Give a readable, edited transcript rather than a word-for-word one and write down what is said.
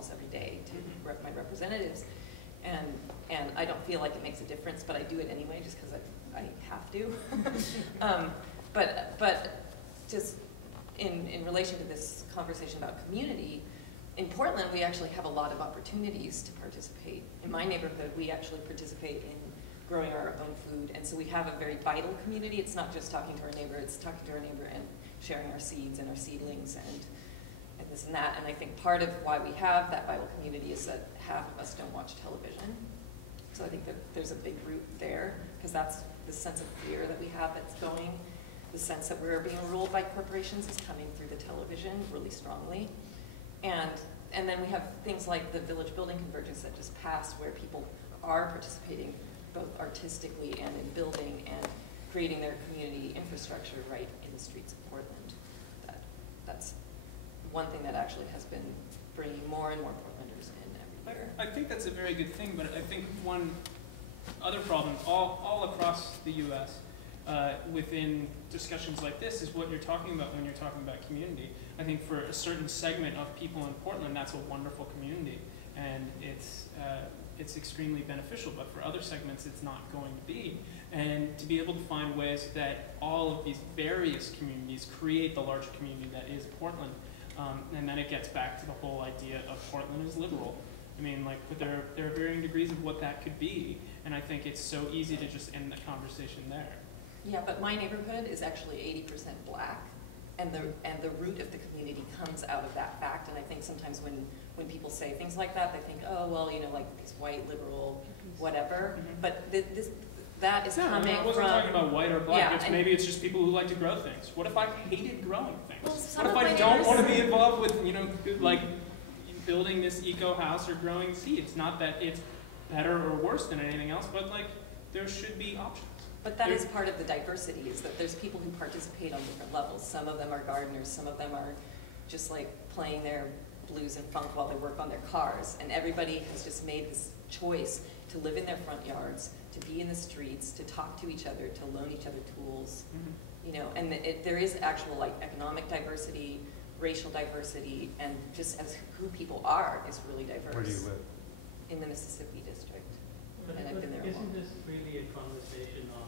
almost every day to my representatives, and I don't feel like it makes a difference, but I do it anyway just because I have to. But just in relation to this conversation about community, in Portland we actually have a lot of opportunities to participate. In my neighborhood we actually participate in growing our own food, and so we have a very vital community. It's not just talking to our neighbor, it's talking to our neighbor and sharing our seeds and our seedlings and this and that. And I think part of why we have that vital community is that half of us don't watch television. So I think that there's a big root there, because that's the sense of fear that we have that's going. The sense that we're being ruled by corporations is coming through the television really strongly. And then we have things like the village building convergence that just passed, where people are participating both artistically and in building and creating their community infrastructure right in the streets of Portland. That's one thing that actually has been bringing more and more Portlanders in every year. I think that's a very good thing, but I think one other problem all across the U.S. Within discussions like this is what you're talking about when you're talking about community. I think for a certain segment of people in Portland, that's a wonderful community, and it's extremely beneficial, but for other segments it's not going to be. And to be able to find ways that all of these various communities create the larger community that is Portland, and then it gets back to the whole idea of Portland as liberal. I mean, like, there are varying degrees of what that could be, and I think it's so easy to just end the conversation there. Yeah, but my neighborhood is actually 80% black, and the root of the community comes out of that fact. And I think sometimes when people say things like that, they think, oh, well, you know, like these white liberal whatever. But that is coming from... I wasn't talking about white or black. Yeah, maybe it's just people who like to grow things. What if I hated growing things? Well, what if I don't want to be involved with, you know, like building this eco house or growing seeds? Not that it's better or worse than anything else, but like there should be options. But that is part of the diversity, is that there's people who participate on different levels. Some of them are gardeners, some of them are just like playing their blues and funk while they work on their cars. And everybody has just made this choice to live in their front yards, to be in the streets, to talk to each other, to loan each other tools. You know, and there is actual like economic diversity, racial diversity, and just as who people are is really diverse. Where do you live? In the Mississippi district. But and I've been there a isn't while. this really a conversation on